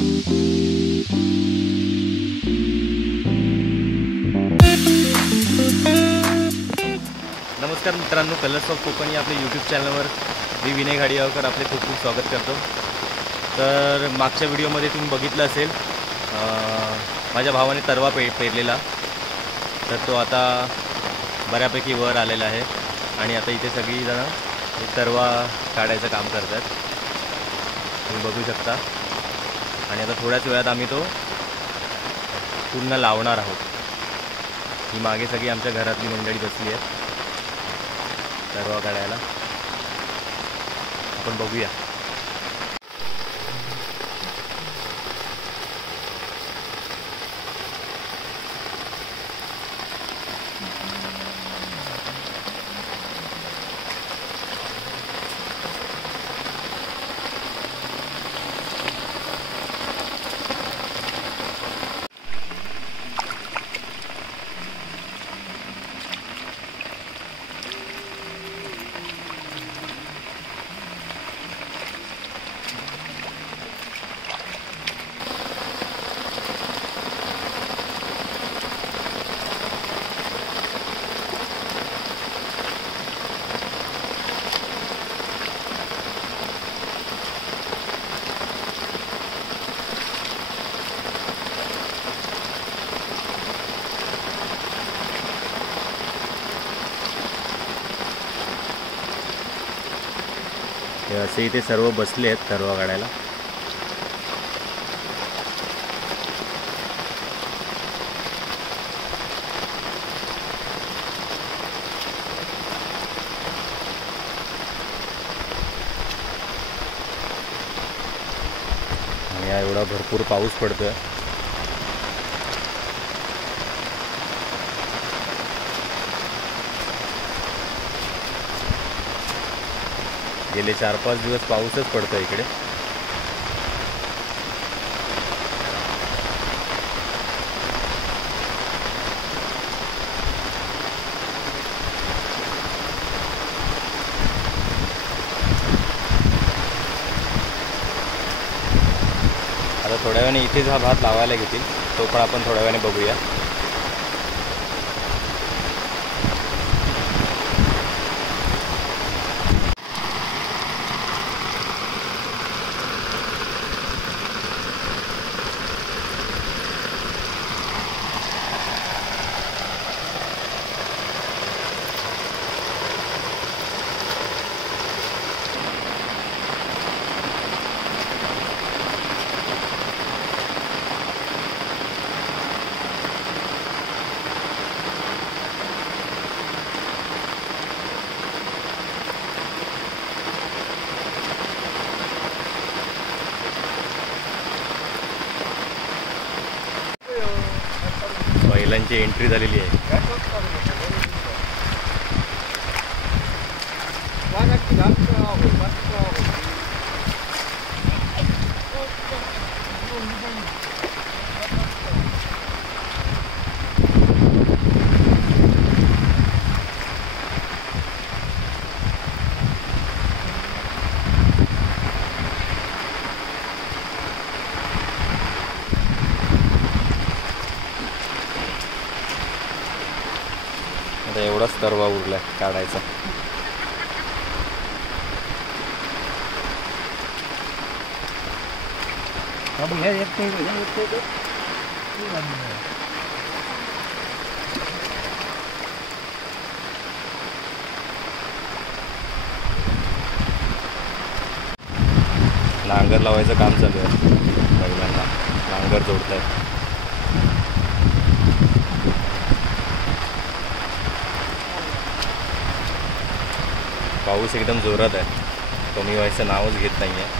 नमस्कार मित्रांनो, colours of Konkan या आपल्या यूट्यूब चॅनलवर मी विनय घाडियावकर आपले खूप खूप स्वागत करतो। तर मागच्या व्हिडिओमध्ये तुम्ही बघितलं असेल माझ्या भावाने तरवा पेरलेला, तर तो आता बऱ्यापैकी वर आलेला आहे आणि आता इथे सगळीजणं तरवा काढायचं काम करतात, तुम्ही बघू शकता। आणि आता थोड्याच वेळात आम्ही तो पूर्ण लावणार आहोत। ही मागे सगळी आमच्या घरातली मंडळी बसली आहे तरवा काढायला, आपण बघूया। असे इथे सर्व बसले आहेत तरवा काढायला। आणि एवढा भरपूर पाऊस पडतोय। गेले 4-5 दिवस पाऊसच पडतो इकडे। आता थोड्या वेळाने इथेच हा भात लावायला घेतील, तो पण आपण थोड्या वेळाने बघूया। बैलांची एंट्री झालेली आहे। आता एवढाच तरवा उरलाय काढायचा। नांगर लावायचं काम चालू आहे, बैलांना नांगर जोडतायत। पाऊस एकदम जोरात आहे, कमी व्हायचं नावच घेत नाही आहे।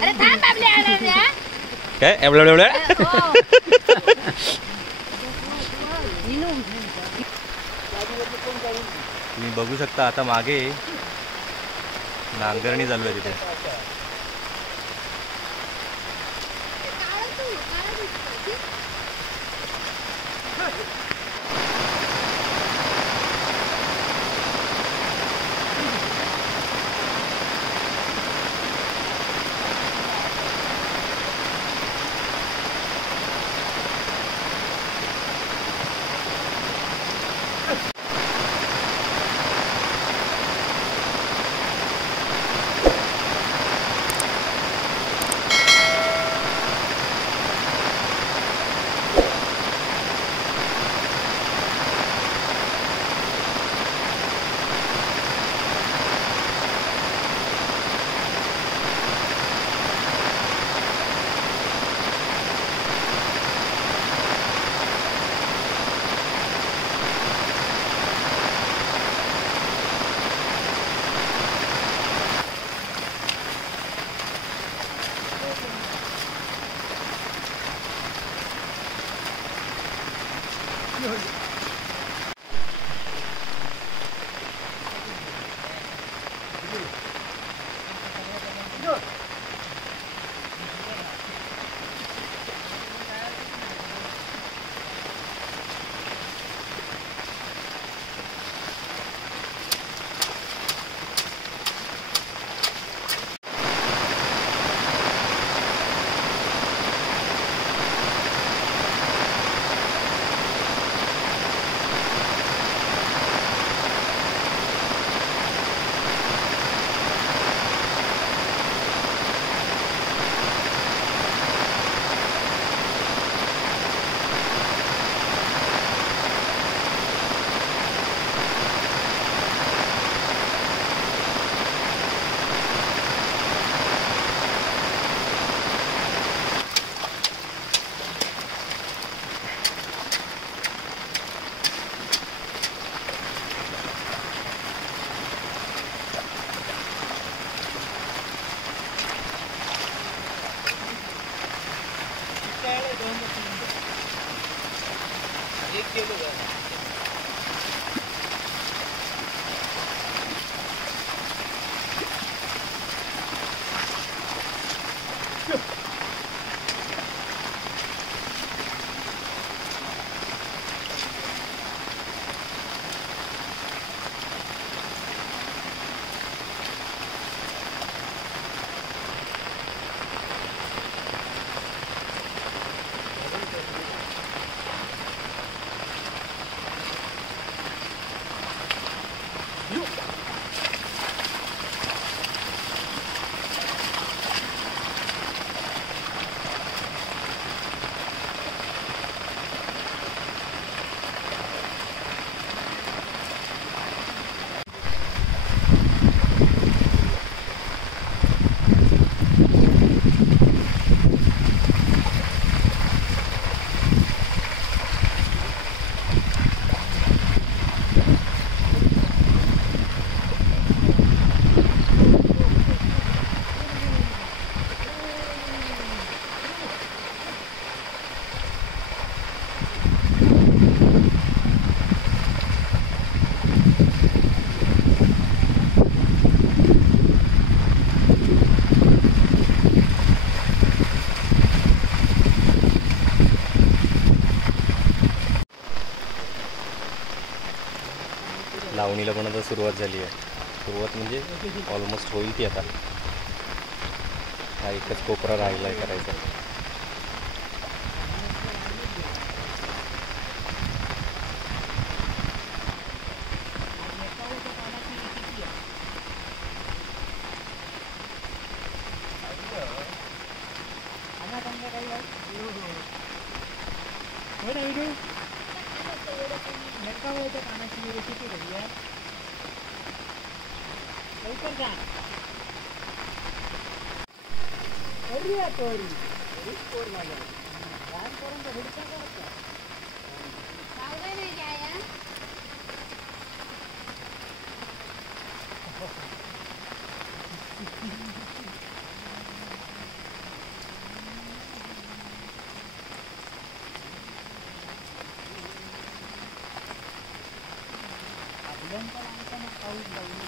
अरे थांब बाबल्या आणायला. काय एवढ्या एवढ्या हो. तुम्ही बघू शकता आता मागे नांगरणी चालू आहे तिथे. लावणीला पण आता सुरुवात झाली आहे. सुरुवात म्हणजे ऑलमोस्ट होईल ती आता. हा एकच कोपरा राहिला आहे करायचा. भयंकर आमचा पाऊस जाऊन